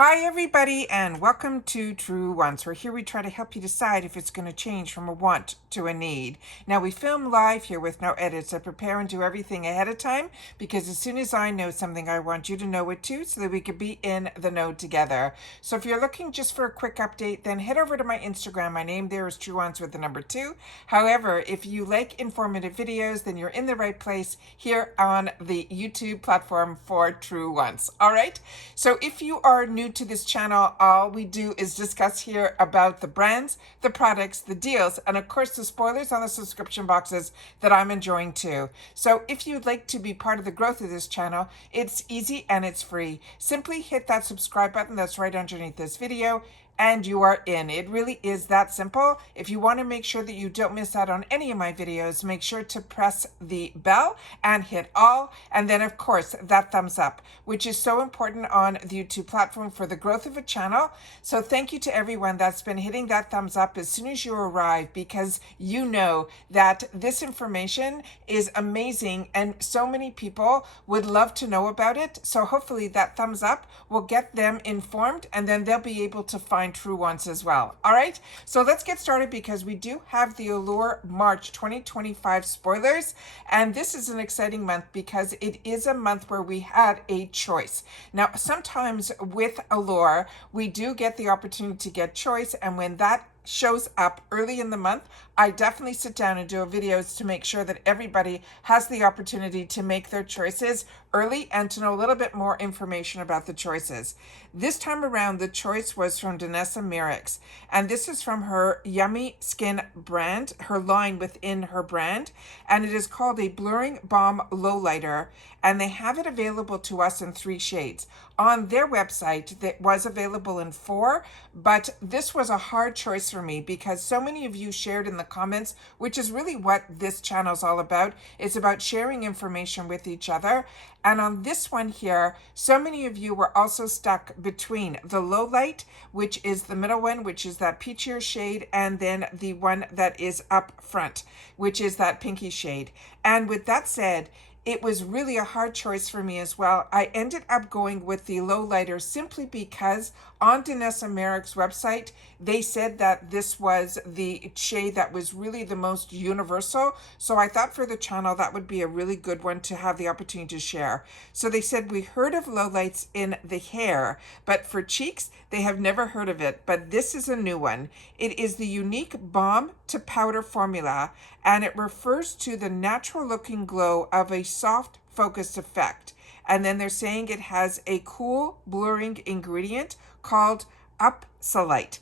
Hi everybody and welcome to Truewants, where here we try to help you decide if it's going to change from a want to a need. Now we film live here with no edits. I prepare and do everything ahead of time because as soon as I know something, I want you to know it too so that we could be in the know together. So if you're looking just for a quick update, then head over to my Instagram. My name there is Truewants with the number 2. However, if you like informative videos, then you're in the right place here on the YouTube platform for Truewants. All right. So if you are new to this channel, all we do is discuss here about the brands, the products, the deals, and of course the spoilers on the subscription boxes that I'm enjoying too. So if you'd like to be part of the growth of this channel, it's easy and it's free. Simply hit that subscribe button that's right underneath this video and you are in. It really is that simple. If you want to make sure that you don't miss out on any of my videos, make sure to press the bell and hit all. And then of course that thumbs up, which is so important on the YouTube platform for the growth of a channel. So thank you to everyone that's been hitting that thumbs up as soon as you arrive, because you know that this information is amazing and so many people would love to know about it. So hopefully that thumbs up will get them informed and then they'll be able to find Truewants as well. All right, so let's get started because we do have the Allure March 2025 spoilers, and this is an exciting month because it is a month where we had a choice. Now, sometimes with Allure, we do get the opportunity to get choice, and when that shows up early in the month, I definitely sit down and do videos to make sure that everybody has the opportunity to make their choices early and to know a little bit more information about the choices. This time around, the choice was from Danessa Myricks, and this is from her Yummy Skin brand, her line within her brand, and it is called a Blurring Balm Lowlighter, and they have it available to us in 3 shades. On their website, that was available in 4, but this was a hard choice for me because so many of you shared in the comments, which is really what this channel is all about. It's about sharing information with each other. And on this one here, so many of you were also stuck between the low light, which is the middle one, which is that peachier shade, and then the one that is up front, which is that pinky shade. And with that said, it was really a hard choice for me as well. I ended up going with the low lighter simply because on Danessa Myricks' website, they said that this was the shade that was really the most universal. So I thought for the channel, that would be a really good one to have the opportunity to share. So they said, we heard of lowlights in the hair, but for cheeks, they have never heard of it. But this is a new one. It is the unique balm to powder formula, and it refers to the natural looking glow of a soft focused effect. And then they're saying it has a cool blurring ingredient called Upsolite.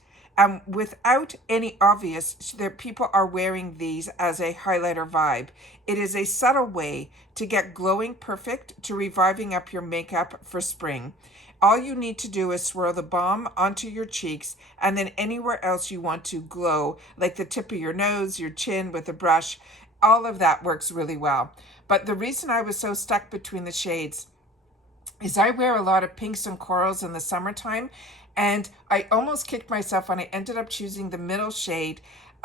Without any obvious, that people are wearing these as a highlighter vibe. It is a subtle way to get glowing perfect to reviving up your makeup for spring. All you need to do is swirl the balm onto your cheeks and then anywhere else you want to glow, like the tip of your nose, your chin with a brush. All of that works really well. But the reason I was so stuck between the shades is I wear a lot of pinks and corals in the summertime, and I almost kicked myself when I ended up choosing the middle shade.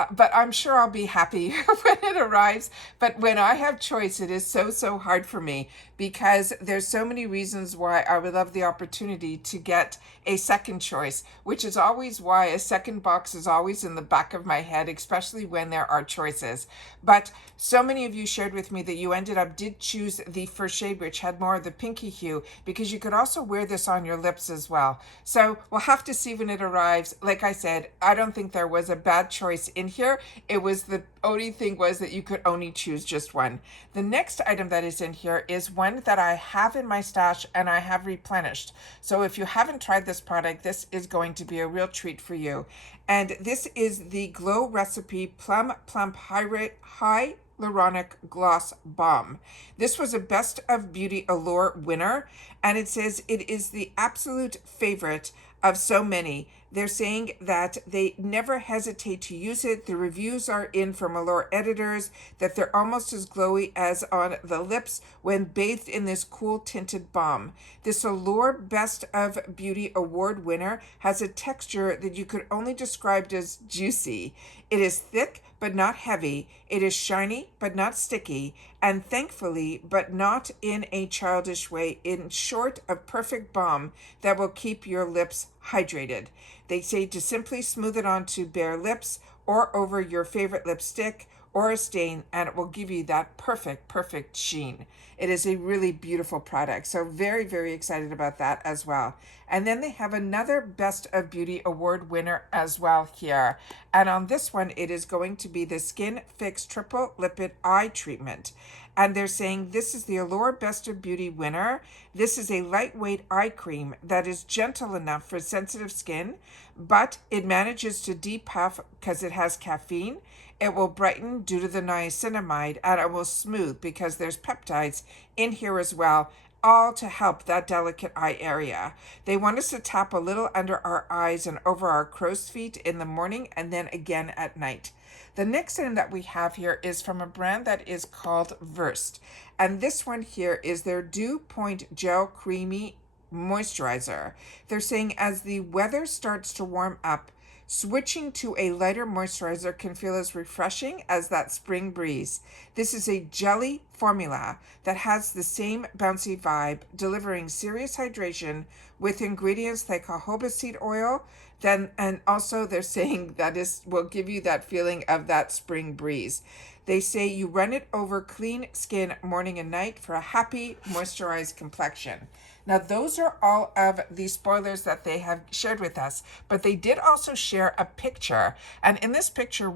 But I'm sure I'll be happy when it arrives. But when I have choice, it is so hard for me because there's so many reasons why I would love the opportunity to get a second choice, which is always why a second box is always in the back of my head, especially when there are choices. But so many of you shared with me that you did choose the first shade, which had more of the pinky hue, because you could also wear this on your lips as well. So we'll have to see when it arrives. Like I said, I don't think there was a bad choice in here. It was the only thing was that you could only choose just one. The next item that is in here is one that I have in my stash and I have replenished. So if you haven't tried this product, this is going to be a real treat for you. And this is the Glow Recipe Plum Plump Hyaluronic Gloss Balm. This was a Best of Beauty Allure winner, and it says it is the absolute favorite of so many. They're saying that they never hesitate to use it. The reviews are in from Allure editors that they're almost as glowy as on the lips when bathed in this cool tinted balm. This Allure Best of Beauty Award winner has a texture that you could only describe as juicy. It is thick but not heavy. It is shiny but not sticky, and thankfully but not in a childish way. In short, short of perfect balm that will keep your lips hydrated. They say to simply smooth it onto bare lips or over your favorite lipstick or a stain, and it will give you that perfect sheen. It is a really beautiful product. So very, very excited about that as well. And then they have another Best of Beauty Award winner as well here. And on this one, it is going to be the Skinfix Triple Lipid Eye Treatment. And they're saying this is the Allure Best of Beauty winner. This is a lightweight eye cream that is gentle enough for sensitive skin, but it manages to depuff because it has caffeine. It will brighten due to the niacinamide, and it will smooth because there's peptides in here as well, all to help that delicate eye area. They want us to tap a little under our eyes and over our crow's feet in the morning and then again at night. The next item that we have here is from a brand that is called Versed. And this one here is their Dew Point Gel Creamy Moisturizer. They're saying as the weather starts to warm up, switching to a lighter moisturizer can feel as refreshing as that spring breeze. This is a jelly formula that has the same bouncy vibe, delivering serious hydration with ingredients like jojoba seed oil. And also they're saying that will give you that feeling of that spring breeze. They say you run it over clean skin morning and night for a happy, moisturized complexion. Now, those are all of the spoilers that they have shared with us, but they did also share a picture. And in this picture,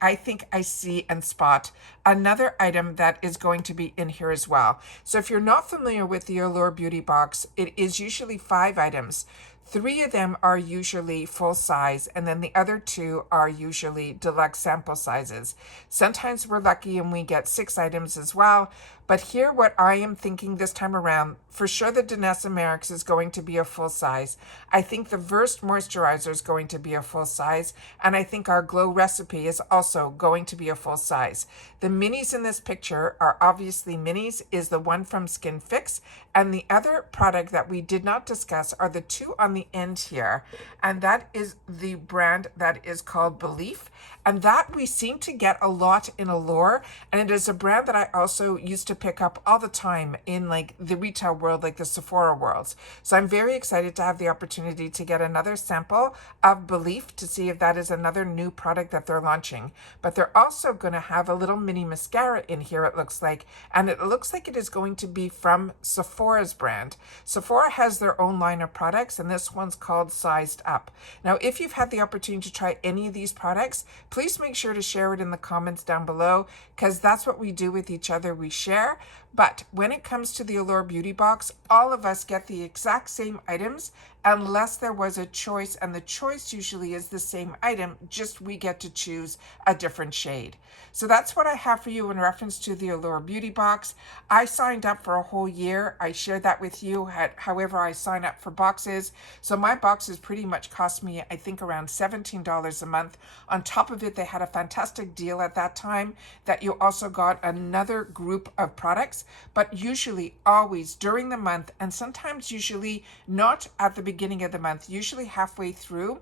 I think I see and spot another item that is going to be in here as well. So if you're not familiar with the Allure Beauty Box, it is usually 5 items. 3 of them are usually full size, and then the other 2 are usually deluxe sample sizes. Sometimes we're lucky and we get 6 items as well. But here, what I am thinking this time around, for sure the Danessa Myricks is going to be a full size. I think the Versed Moisturizer is going to be a full size. And I think our Glow Recipe is also going to be a full size. The minis in this picture are obviously minis, is the one from Skinfix. And the other product that we did not discuss are the 2 on the end here. And that is the brand that is called Belief. And that we seem to get a lot in Allure. And it is a brand that I also used to pick up all the time in like the retail world, like the Sephora worlds. So I'm very excited to have the opportunity to get another sample of Belief to see if that is another new product that they're launching. But they're also going to have a little mini mascara in here, it looks like. And it looks like it is going to be from Sephora's brand. Sephora has their own line of products, and this one's called Sized Up. Now, if you've had the opportunity to try any of these products, please make sure to share it in the comments down below, because that's what we do with each other. We share. But when it comes to the Allure Beauty Box, all of us get the exact same items unless there was a choice, and the choice usually is the same item, just we get to choose a different shade. So that's what I have for you in reference to the Allure Beauty Box. I signed up for a whole year. I shared that with you. However, I sign up for boxes. So my boxes pretty much cost me, I think, around $17 a month. On top of it, they had a fantastic deal at that time that you also got another group of products, but usually always during the month, and sometimes usually not at the beginning of the month, usually halfway through,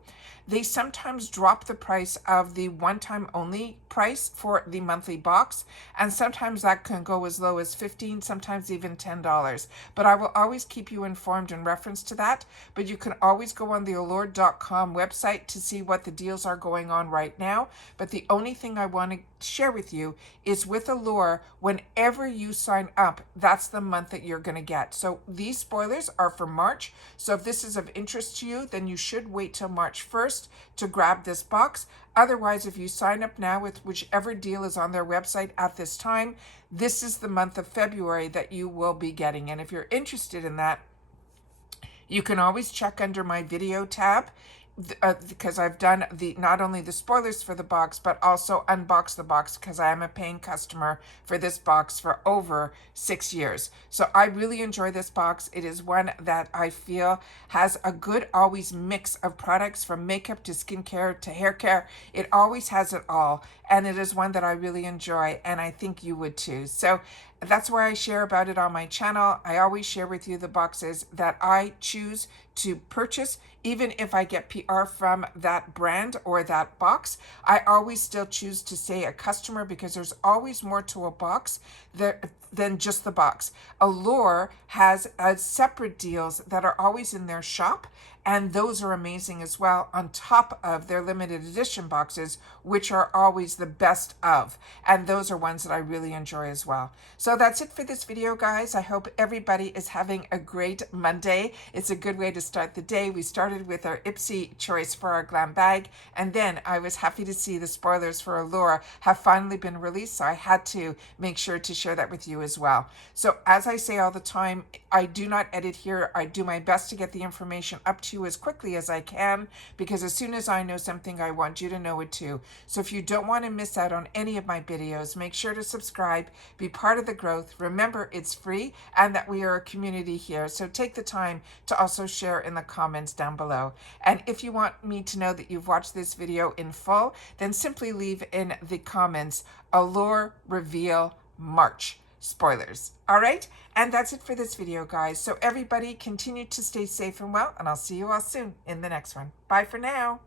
they sometimes drop the price of the one-time only price for the monthly box, and sometimes that can go as low as $15, sometimes even $10. But I will always keep you informed in reference to that. But you can always go on the allure.com website to see what the deals are going on right now. But the only thing I want to share with you is with Allure, whenever you sign up, that's the month that you're going to get. So these spoilers are for March. So if this is of interest to you, then you should wait till March 1st to grab this box. Otherwise, if you sign up now with whichever deal is on their website at this time, this is the month of February that you will be getting. And if you're interested in that, you can always check under my video tab, because I've done not only the spoilers for the box, but also unbox the box, because I am a paying customer for this box for over 6 years. So I really enjoy this box. It is one that I feel has a good always mix of products, from makeup to skincare to hair care. It always has it all. And it is one that I really enjoy, and I think you would too. So That's why I share about it on my channel. I always share with you the boxes that I choose to purchase. Even if I get PR from that brand or that box, I always still choose to stay a customer because there's always more to a box than just the box. Allure has separate deals that are always in their shop, and those are amazing as well, on top of their limited edition boxes, which are always the best of. And those are ones that I really enjoy as well. So that's it for this video, guys. I hope everybody is having a great Monday. It's a good way to start the day. We started with our Ipsy choice for our glam bag, and then I was happy to see the spoilers for Allure have finally been released, so I had to make sure to share that with you as well. So as I say all the time, I do not edit here. I do my best to get the information up to you as quickly as I can, because as soon as I know something, I want you to know it too. So if you don't want to miss out on any of my videos, make sure to subscribe, be part of the growth. Remember, it's free, and that we are a community here. So take the time to also share in the comments down below. And if you want me to know that you've watched this video in full, then simply leave in the comments Allure reveal March spoilers. All right, and that's it for this video, guys. So everybody continue to stay safe and well, and I'll see you all soon in the next one. Bye for now.